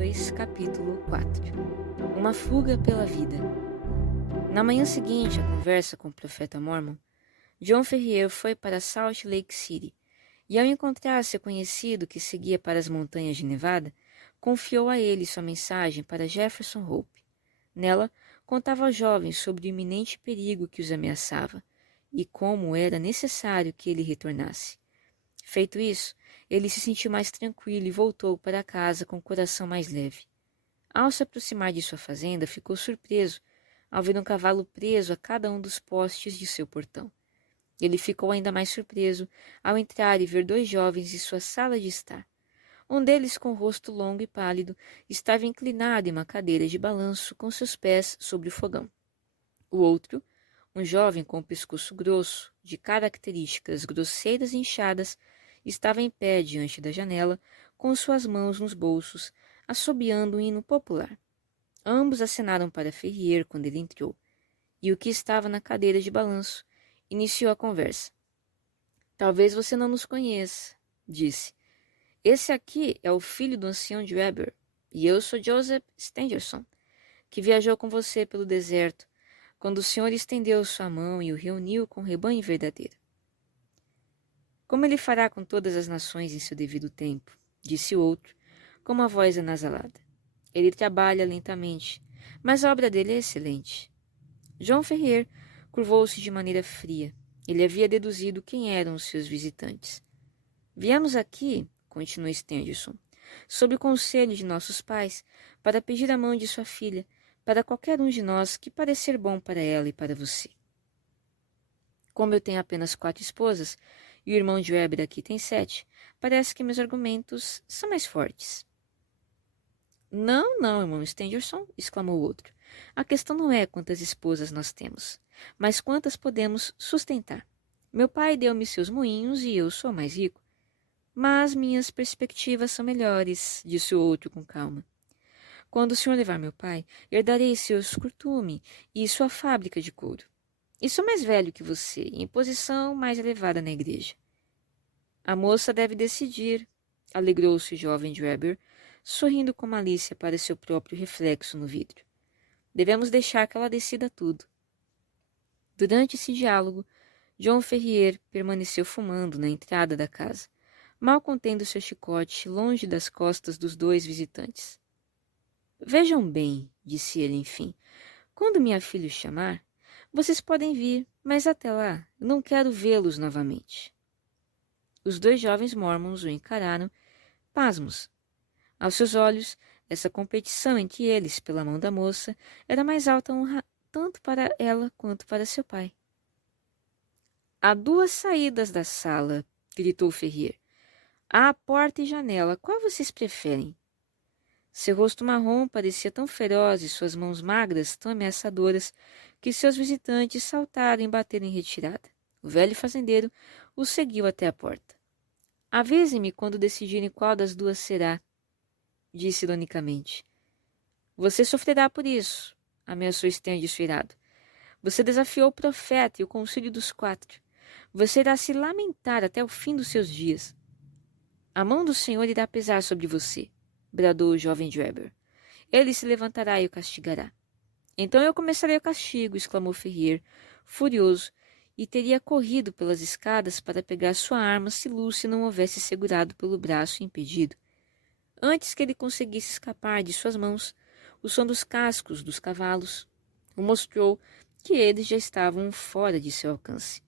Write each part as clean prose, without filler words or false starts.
2, capítulo 4. Uma fuga pela vida. Na manhã seguinte à conversa com o profeta Mormon, John Ferrier foi para Salt Lake City e, ao encontrar seu conhecido que seguia para as montanhas de Nevada, confiou a ele sua mensagem para Jefferson Hope. Nela, contava aos jovens sobre o iminente perigo que os ameaçava e como era necessário que ele retornasse. Feito isso, ele se sentiu mais tranquilo e voltou para casa com o coração mais leve. Ao se aproximar de sua fazenda, ficou surpreso ao ver um cavalo preso a cada um dos postes de seu portão. Ele ficou ainda mais surpreso ao entrar e ver dois jovens em sua sala de estar. Um deles, com o rosto longo e pálido, estava inclinado em uma cadeira de balanço com seus pés sobre o fogão. O outro, um jovem com o pescoço grosso, de características grosseiras e inchadas, estava em pé diante da janela, com suas mãos nos bolsos, assobiando um hino popular. Ambos acenaram para Ferrier quando ele entrou, e o que estava na cadeira de balanço iniciou a conversa. "Talvez você não nos conheça", disse. "Esse aqui é o filho do ancião de Weber, e eu sou Joseph Stangerson, que viajou com você pelo deserto, quando o Senhor estendeu sua mão e o reuniu com o rebanho verdadeiro. Como ele fará com todas as nações em seu devido tempo", disse o outro, com uma voz anasalada. "Ele trabalha lentamente, mas a obra dele é excelente." John Ferrier curvou-se de maneira fria. Ele havia deduzido quem eram os seus visitantes. "Viemos aqui", continuou Stangerson, "sob o conselho de nossos pais, para pedir a mão de sua filha, para qualquer um de nós que parecer bom para ela e para você. Como eu tenho apenas 4 esposas, e o irmão de Weber aqui tem 7, parece que meus argumentos são mais fortes." Não, não, irmão Stangerson", exclamou o outro. "A questão não é quantas esposas nós temos, mas quantas podemos sustentar. Meu pai deu-me seus moinhos e eu sou mais rico. Mas minhas perspectivas são melhores", disse o outro com calma. "Quando o senhor levar meu pai, herdarei seus curtume e sua fábrica de couro. E sou mais velho que você, em posição mais elevada na igreja." "A moça deve decidir", alegrou-se o jovem de Weber, sorrindo com malícia para seu próprio reflexo no vidro. "Devemos deixar que ela decida tudo." Durante esse diálogo, John Ferrier permaneceu fumando na entrada da casa, mal contendo seu chicote longe das costas dos dois visitantes. "Vejam bem", disse ele enfim, "quando minha filha os chamar, vocês podem vir, mas até lá não quero vê-los novamente." Os dois jovens mormons o encararam, pasmos. Aos seus olhos, essa competição entre eles pela mão da moça era mais alta honra tanto para ela quanto para seu pai. "Há 2 saídas da sala", gritou Ferrier. "Há a porta e janela. Qual vocês preferem?" Seu rosto marrom parecia tão feroz e suas mãos magras tão ameaçadoras que seus visitantes saltaram e bateram em retirada. O velho fazendeiro os seguiu até a porta. "Avisem-me quando decidirem qual das 2 será", disse ironicamente. "Você sofrerá por isso", ameaçou Stangerson irado. "Você desafiou o profeta e o conselho dos 4. Você irá se lamentar até o fim dos seus dias." "A mão do Senhor irá pesar sobre você", bradou o jovem Weber. "Ele se levantará e o castigará." "Então eu começarei o castigo", exclamou Ferrier, furioso, e teria corrido pelas escadas para pegar sua arma se Lucy não o houvesse segurado pelo braço e impedido. Antes que ele conseguisse escapar de suas mãos, o som dos cascos dos cavalos o mostrou que eles já estavam fora de seu alcance.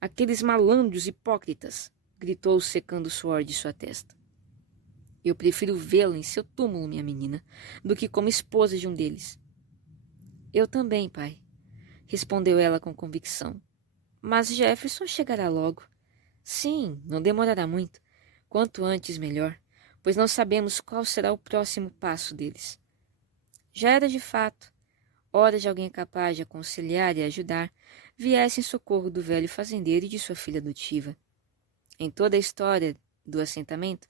"Aqueles malandros hipócritas!" gritou, secando o suor de sua testa. "Eu prefiro vê-la em seu túmulo, minha menina, do que como esposa de um deles." "Eu também, pai", respondeu ela com convicção. "Mas Jefferson chegará logo." "Sim, não demorará muito. Quanto antes, melhor, pois não sabemos qual será o próximo passo deles." Já era de fato hora de alguém capaz de aconselhar e ajudar viesse em socorro do velho fazendeiro e de sua filha adotiva. Em toda a história do assentamento,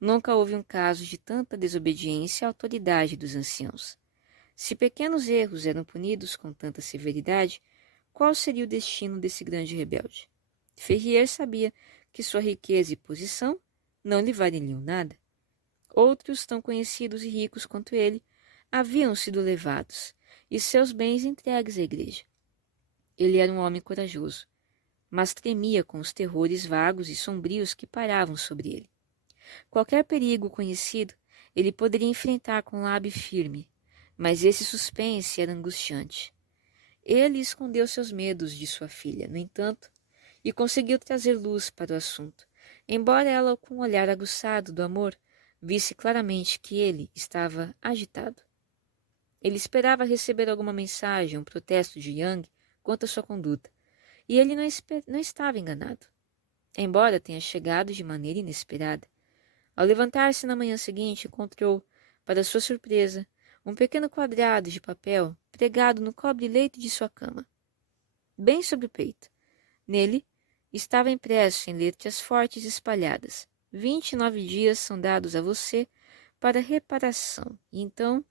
nunca houve um caso de tanta desobediência à autoridade dos anciãos. Se pequenos erros eram punidos com tanta severidade, qual seria o destino desse grande rebelde? Ferrier sabia que sua riqueza e posição não lhe valeriam nada. Outros, tão conhecidos e ricos quanto ele, haviam sido levados e seus bens entregues à igreja. Ele era um homem corajoso, mas tremia com os terrores vagos e sombrios que paravam sobre ele. Qualquer perigo conhecido ele poderia enfrentar com lábio firme, mas esse suspense era angustiante. Ele escondeu seus medos de sua filha, no entanto, e conseguiu trazer luz para o assunto, embora ela, com o olhar aguçado do amor, visse claramente que ele estava agitado. Ele esperava receber alguma mensagem, um protesto de Young quanto à sua conduta, e ele não estava enganado, embora tenha chegado de maneira inesperada. Ao levantar-se na manhã seguinte, encontrou, para sua surpresa, um pequeno quadrado de papel pregado no cobre-leito de sua cama, bem sobre o peito. Nele estava impresso em letras fortes espalhadas: 29 dias são dados a você para reparação. E então,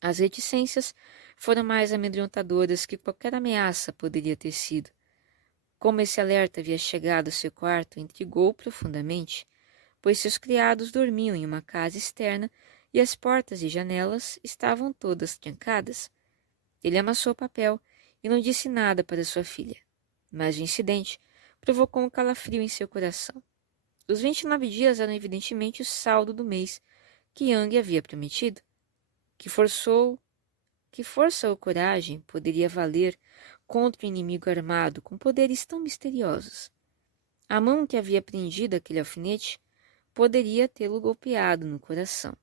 as reticências foram mais amedrontadoras que qualquer ameaça poderia ter sido. Como esse alerta havia chegado ao seu quarto, intrigou profundamente, pois seus criados dormiam em uma casa externa e as portas e janelas estavam todas trancadas. Ele amassou o papel e não disse nada para sua filha, mas o incidente provocou um calafrio em seu coração. Os 29 dias eram evidentemente o saldo do mês que Young havia prometido. Que força ou coragem poderia valer contra o inimigo armado com poderes tão misteriosos? A mão que havia prendido aquele alfinete poderia tê-lo golpeado no coração,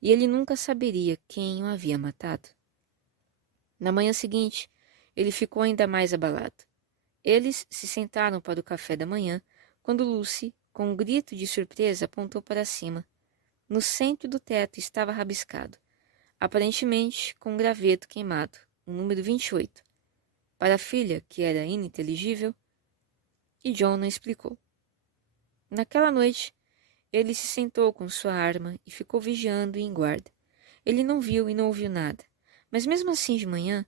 e ele nunca saberia quem o havia matado. Na manhã seguinte, ele ficou ainda mais abalado. Eles se sentaram para o café da manhã, quando Lucy, com um grito de surpresa, apontou para cima. No centro do teto estava rabiscado, aparentemente com um graveto queimado, o número 28. Para a filha, que era ininteligível, e John não explicou. Naquela noite, ele se sentou com sua arma e ficou vigiando e em guarda. Ele não viu e não ouviu nada, mas mesmo assim de manhã,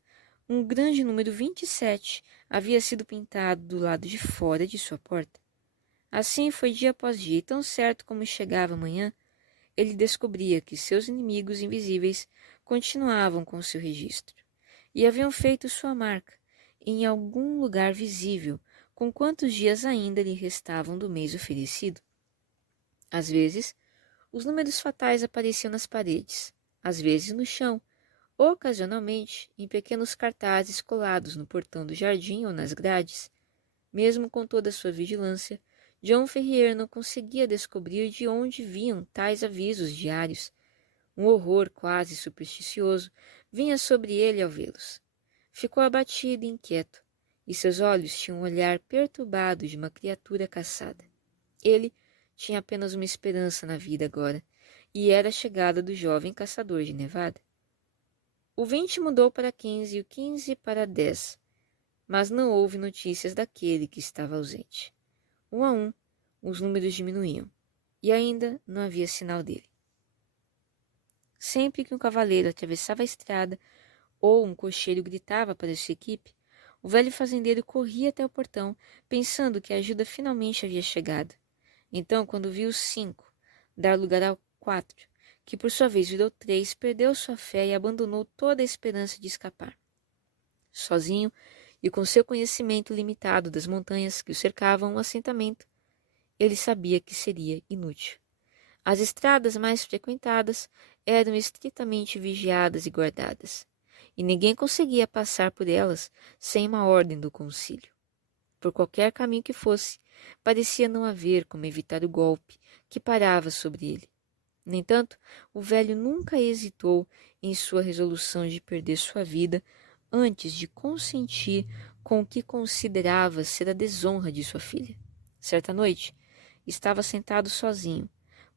um grande número 27 havia sido pintado do lado de fora de sua porta. Assim foi dia após dia, e tão certo como chegava a manhã, ele descobria que seus inimigos invisíveis continuavam com seu registro, e haviam feito sua marca em algum lugar visível, com quantos dias ainda lhe restavam do mês oferecido. Às vezes, os números fatais apareciam nas paredes, às vezes no chão, ocasionalmente em pequenos cartazes colados no portão do jardim ou nas grades. Mesmo com toda a sua vigilância, John Ferrier não conseguia descobrir de onde vinham tais avisos diários. Um horror quase supersticioso vinha sobre ele ao vê-los. Ficou abatido e inquieto, e seus olhos tinham um olhar perturbado de uma criatura caçada. Ele tinha apenas uma esperança na vida agora, e era a chegada do jovem caçador de Nevada. O 20 mudou para 15 e o 15 para 10, mas não houve notícias daquele que estava ausente. Um a um, os números diminuíam, e ainda não havia sinal dele. Sempre que um cavaleiro atravessava a estrada ou um cocheiro gritava para sua equipe, o velho fazendeiro corria até o portão, pensando que a ajuda finalmente havia chegado. Então, quando viu o 5 dar lugar ao 4, que por sua vez virou 3, perdeu sua fé e abandonou toda a esperança de escapar. Sozinho e com seu conhecimento limitado das montanhas que o cercavam o assentamento, ele sabia que seria inútil. As estradas mais frequentadas eram estritamente vigiadas e guardadas, e ninguém conseguia passar por elas sem uma ordem do concílio. Por qualquer caminho que fosse, parecia não haver como evitar o golpe que parava sobre ele. No entanto, o velho nunca hesitou em sua resolução de perder sua vida antes de consentir com o que considerava ser a desonra de sua filha. Certa noite, estava sentado sozinho,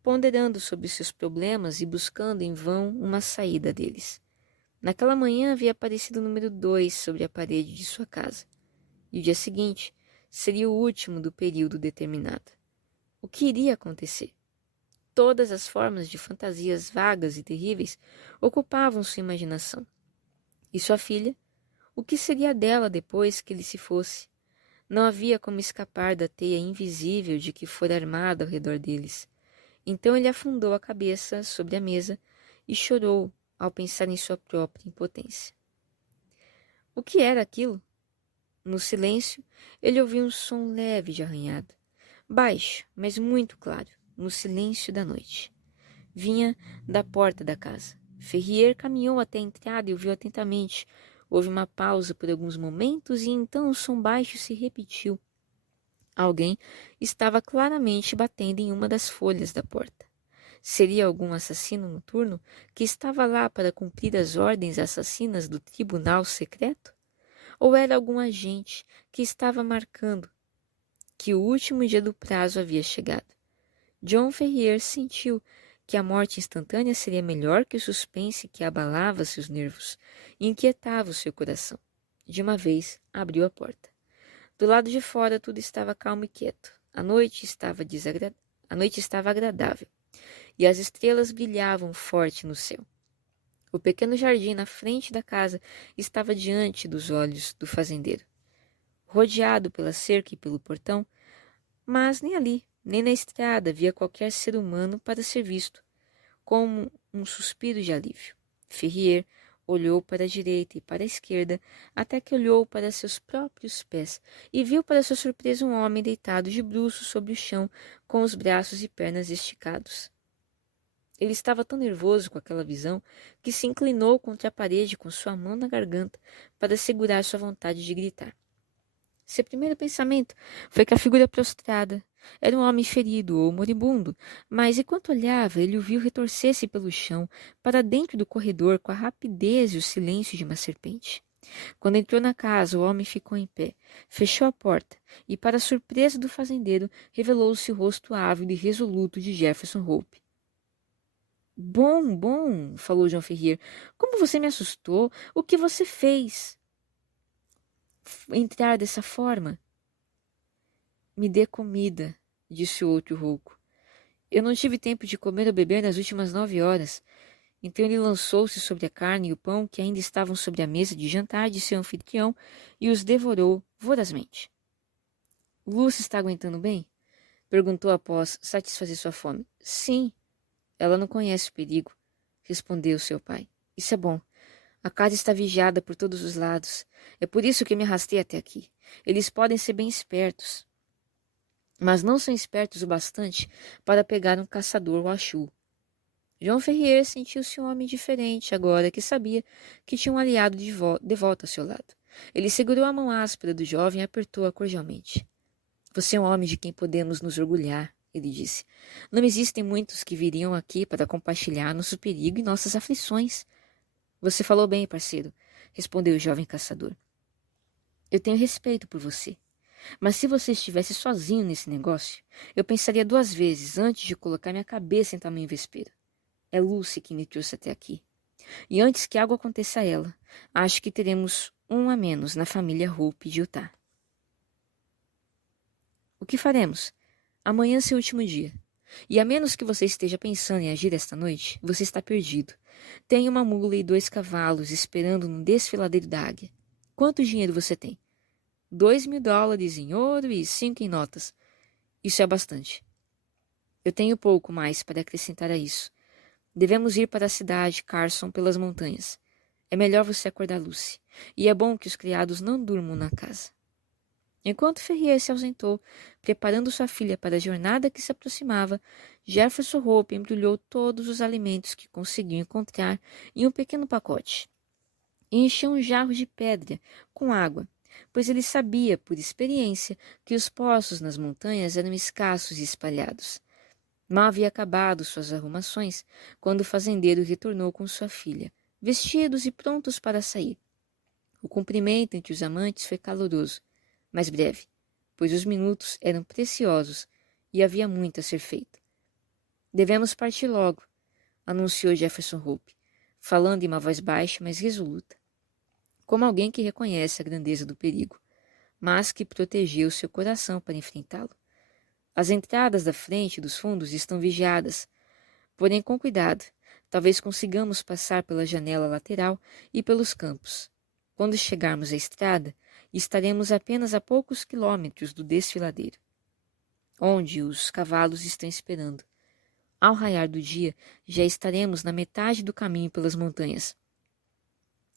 ponderando sobre seus problemas e buscando em vão uma saída deles. Naquela manhã havia aparecido o número 2 sobre a parede de sua casa, e o dia seguinte seria o último do período determinado. O que iria acontecer? Todas as formas de fantasias vagas e terríveis ocupavam sua imaginação. E sua filha? O que seria dela depois que ele se fosse? Não havia como escapar da teia invisível de que fora armada ao redor deles. Então ele afundou a cabeça sobre a mesa e chorou ao pensar em sua própria impotência. O que era aquilo? No silêncio, ele ouviu um som leve de arranhado, baixo, mas muito claro, no silêncio da noite. Vinha da porta da casa. Ferrier caminhou até a entrada e ouviu atentamente. Houve uma pausa por alguns momentos e então o som baixo se repetiu. Alguém estava claramente batendo em uma das folhas da porta. Seria algum assassino noturno que estava lá para cumprir as ordens assassinas do tribunal secreto? Ou era algum agente que estava marcando que o último dia do prazo havia chegado? John Ferrier sentiu que a morte instantânea seria melhor que o suspense que abalava seus nervos e inquietava o seu coração. De uma vez, abriu a porta. Do lado de fora, tudo estava calmo e quieto. A noite estava agradável e as estrelas brilhavam forte no céu. O pequeno jardim na frente da casa estava diante dos olhos do fazendeiro, rodeado pela cerca e pelo portão, mas nem ali, nem na estrada havia qualquer ser humano para ser visto. Como um suspiro de alívio, Ferrier olhou para a direita e para a esquerda, até que olhou para seus próprios pés e viu para sua surpresa um homem deitado de bruços sobre o chão, com os braços e pernas esticados. Ele estava tão nervoso com aquela visão que se inclinou contra a parede com sua mão na garganta para segurar sua vontade de gritar. Seu primeiro pensamento foi que a figura prostrada era um homem ferido ou moribundo, mas enquanto olhava, ele o viu retorcer-se pelo chão para dentro do corredor com a rapidez e o silêncio de uma serpente. Quando entrou na casa, o homem ficou em pé, fechou a porta e, para a surpresa do fazendeiro, revelou-se o rosto ávido e resoluto de Jefferson Hope. Bom, falou John Ferrier. Como você me assustou? O que você fez? Entrar dessa forma? Me dê comida, disse o outro rouco. Eu não tive tempo de comer ou beber nas últimas 9 horas. Então ele lançou-se sobre a carne e o pão que ainda estavam sobre a mesa de jantar de seu anfitrião e os devorou vorazmente. Lucy está aguentando bem? Perguntou após satisfazer sua fome. Sim, ela não conhece o perigo, respondeu seu pai. Isso é bom. A casa está vigiada por todos os lados. É por isso que me arrastei até aqui. Eles podem ser bem espertos, mas não são espertos o bastante para pegar um caçador ou achu. John Ferrier sentiu-se um homem diferente agora que sabia que tinha um aliado de volta ao seu lado. Ele segurou a mão áspera do jovem e apertou-a cordialmente. Você é um homem de quem podemos nos orgulhar, ele disse. Não existem muitos que viriam aqui para compartilhar nosso perigo e nossas aflições. Você falou bem, parceiro, respondeu o jovem caçador. Eu tenho respeito por você. Mas se você estivesse sozinho nesse negócio, eu pensaria 2 vezes antes de colocar minha cabeça em tamanho vespeiro. É Lucy que me trouxe até aqui. E antes que algo aconteça a ela, acho que teremos um a menos na família Hope de Utah. O que faremos? Amanhã é seu último dia. E a menos que você esteja pensando em agir esta noite, você está perdido. Tem uma mula e 2 cavalos esperando no desfiladeiro da águia. Quanto dinheiro você tem? $2.000 em ouro e 5 em notas. Isso é bastante. Eu tenho pouco mais para acrescentar a isso. Devemos ir para a cidade, Carson, pelas montanhas. É melhor você acordar Lucy. E é bom que os criados não durmam na casa. Enquanto Ferrier se ausentou, preparando sua filha para a jornada que se aproximava, Jefferson Hope embrulhou todos os alimentos que conseguiu encontrar em um pequeno pacote e encheu um jarro de pedra com água, pois ele sabia, por experiência, que os poços nas montanhas eram escassos e espalhados. Mal havia acabado suas arrumações quando o fazendeiro retornou com sua filha, vestidos e prontos para sair. O cumprimento entre os amantes foi caloroso, mas breve, pois os minutos eram preciosos e havia muito a ser feito. Devemos partir logo, anunciou Jefferson Hope, falando em uma voz baixa, mas resoluta, como alguém que reconhece a grandeza do perigo, mas que protegeu seu coração para enfrentá-lo. As entradas da frente e dos fundos estão vigiadas, porém com cuidado. Talvez consigamos passar pela janela lateral e pelos campos. Quando chegarmos à estrada, estaremos apenas a poucos quilômetros do desfiladeiro, onde os cavalos estão esperando. Ao raiar do dia, já estaremos na metade do caminho pelas montanhas.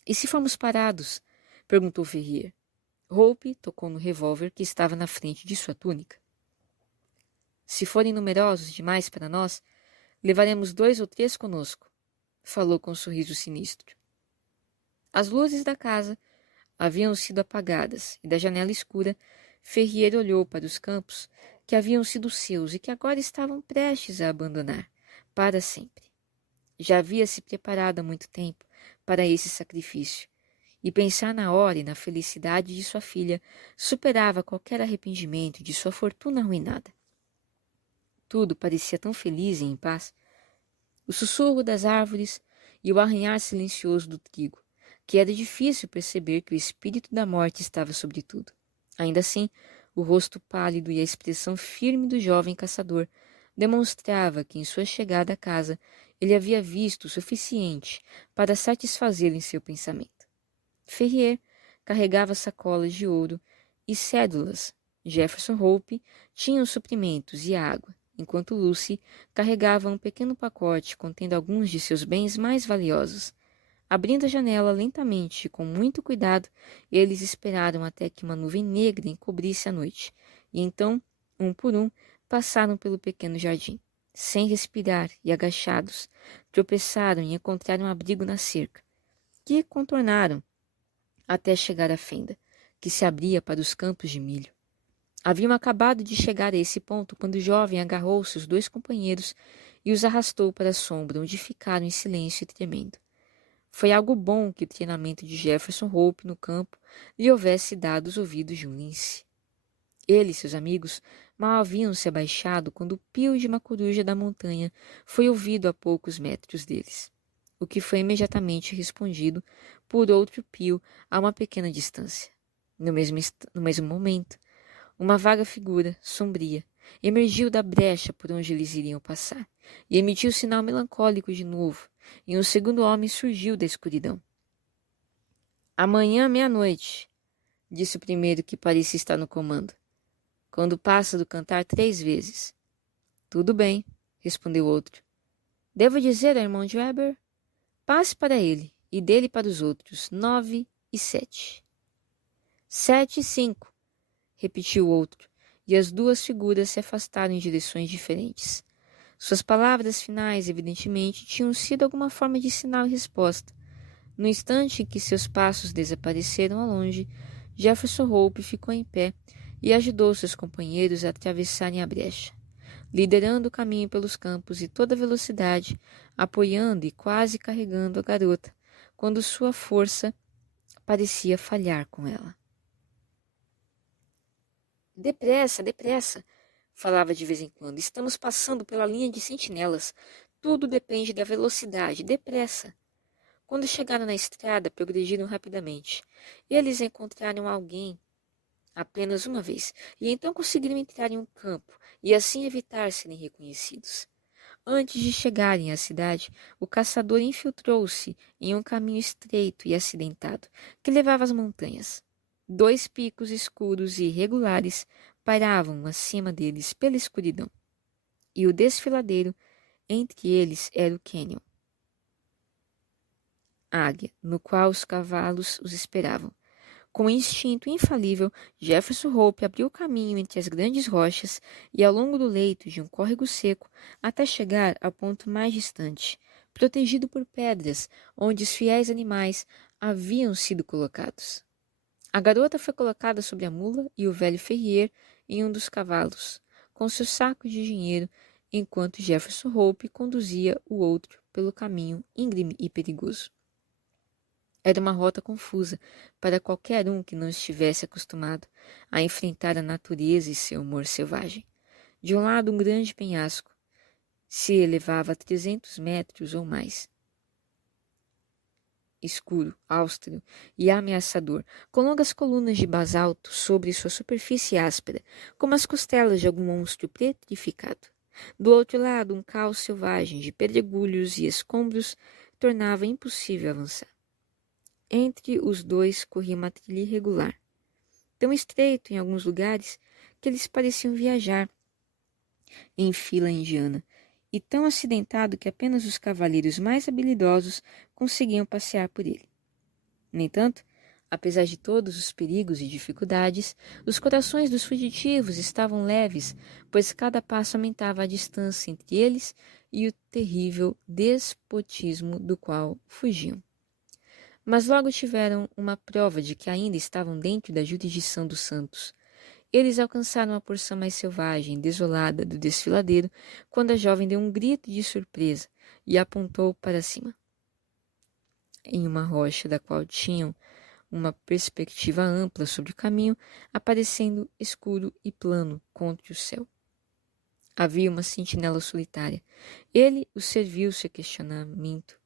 E se formos parados? Perguntou Ferrier. Hope tocou no revólver que estava na frente de sua túnica. Se forem numerosos demais para nós, levaremos 2 ou 3 conosco, falou com um sorriso sinistro. As luzes da casa haviam sido apagadas e da janela escura, Ferrier olhou para os campos que haviam sido seus e que agora estavam prestes a abandonar, para sempre. Já havia se preparado há muito tempo para esse sacrifício, e pensar na hora e na felicidade de sua filha superava qualquer arrependimento de sua fortuna arruinada. Tudo parecia tão feliz e em paz. O sussurro das árvores e o arranhar silencioso do trigo, que era difícil perceber que o espírito da morte estava sobre tudo. Ainda assim, o rosto pálido e a expressão firme do jovem caçador demonstrava que em sua chegada à casa ele havia visto o suficiente para satisfazê-lo em seu pensamento. Ferrier carregava sacolas de ouro e cédulas. Jefferson Hope tinha os suprimentos e a água, enquanto Lucy carregava um pequeno pacote contendo alguns de seus bens mais valiosos. Abrindo a janela lentamente e com muito cuidado, eles esperaram até que uma nuvem negra encobrisse a noite, e então, um por um, passaram pelo pequeno jardim. Sem respirar e agachados, tropeçaram e encontraram um abrigo na cerca, que contornaram até chegar à fenda, que se abria para os campos de milho. Haviam acabado de chegar a esse ponto quando o jovem agarrou seus 2 companheiros e os arrastou para a sombra, onde ficaram em silêncio e tremendo. Foi algo bom que o treinamento de Jefferson Hope no campo lhe houvesse dado os ouvidos de um lince. Ele e seus amigos mal haviam se abaixado quando o pio de uma coruja da montanha foi ouvido a poucos metros deles, o que foi imediatamente respondido por outro pio a uma pequena distância. No mesmo momento, uma vaga figura, sombria, emergiu da brecha por onde eles iriam passar e emitiu sinal melancólico de novo, e um segundo homem surgiu da escuridão. Amanhã, meia-noite, disse o primeiro que parecia estar no comando, quando o pássaro cantar 3 vezes. Tudo bem, respondeu o outro. Devo dizer ao irmão de Weber? Passe para ele, e dele para os outros, 9 e 7. 7 e 5, repetiu o outro, e as 2 figuras se afastaram em direções diferentes. Suas palavras finais, evidentemente, tinham sido alguma forma de sinal e resposta. No instante em que seus passos desapareceram ao longe, Jefferson Hope ficou em pé e ajudou seus companheiros a atravessarem a brecha, liderando o caminho pelos campos em toda velocidade, apoiando e quase carregando a garota, quando sua força parecia falhar com ela. Depressa, depressa, falava de vez em quando. Estamos passando pela linha de sentinelas. Tudo depende da velocidade. Depressa. Quando chegaram na estrada, progrediram rapidamente. Eles encontraram alguém apenas uma vez, e então conseguiram entrar em um campo e assim evitar serem reconhecidos. Antes de chegarem à cidade, o caçador infiltrou-se em um caminho estreito e acidentado que levava às montanhas. 2 picos escuros e irregulares pairavam acima deles pela escuridão, e o desfiladeiro entre eles era o cânion, águia, no qual os cavalos os esperavam. Com um instinto infalível, Jefferson Hope abriu caminho entre as grandes rochas e ao longo do leito de um córrego seco até chegar ao ponto mais distante, protegido por pedras onde os fiéis animais haviam sido colocados. A garota foi colocada sobre a mula e o velho Ferrier em um dos cavalos, com seu saco de dinheiro, enquanto Jefferson Hope conduzia o outro pelo caminho íngreme e perigoso. Era uma rota confusa para qualquer um que não estivesse acostumado a enfrentar a natureza e seu humor selvagem. De um lado, um grande penhasco se elevava a 300 metros ou mais. Escuro, austero e ameaçador, com longas colunas de basalto sobre sua superfície áspera, como as costelas de algum monstro petrificado. Do outro lado, um caos selvagem de pedregulhos e escombros tornava impossível avançar. Entre os dois corria uma trilha irregular, tão estreito em alguns lugares que eles pareciam viajar em fila indiana, e tão acidentado que apenas os cavaleiros mais habilidosos conseguiam passear por ele. No entanto, apesar de todos os perigos e dificuldades, os corações dos fugitivos estavam leves, pois cada passo aumentava a distância entre eles e o terrível despotismo do qual fugiam. Mas logo tiveram uma prova de que ainda estavam dentro da jurisdição dos santos. Eles alcançaram a porção mais selvagem e desolada do desfiladeiro quando a jovem deu um grito de surpresa e apontou para cima. Em uma rocha da qual tinham uma perspectiva ampla sobre o caminho, aparecendo escuro e plano contra o céu. Havia uma sentinela solitária. Ele o serviu seu questionamento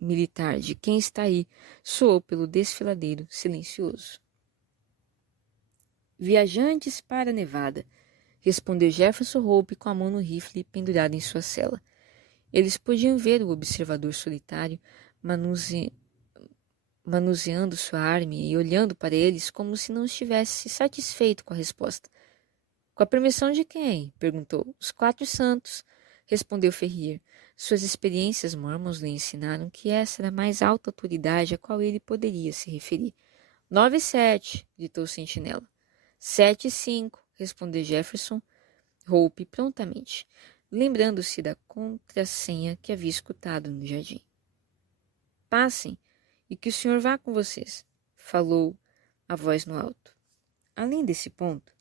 militar de quem está aí soou pelo desfiladeiro silencioso. Viajantes para Nevada, respondeu Jefferson Hope com a mão no rifle pendurado em sua cela. Eles podiam ver o observador solitário manuseando sua arma e olhando para eles como se não estivesse satisfeito com a resposta. Com a permissão de quem? Perguntou. Os 4 santos, respondeu Ferrier. Suas experiências mormons lhe ensinaram que essa era a mais alta autoridade a qual ele poderia se referir. 9 e 7, gritou o sentinela. 7 e 5, respondeu Jefferson Hope prontamente, lembrando-se da contrassenha que havia escutado no jardim. Passem, e que o senhor vá com vocês, falou a voz no alto. Além desse ponto,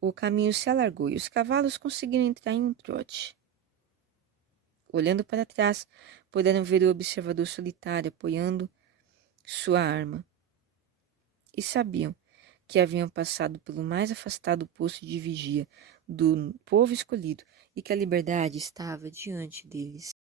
o caminho se alargou e os cavalos conseguiram entrar em um trote. Olhando para trás, puderam ver o observador solitário apoiando sua arma. E sabiam que haviam passado pelo mais afastado posto de vigia do povo escolhido e que a liberdade estava diante deles.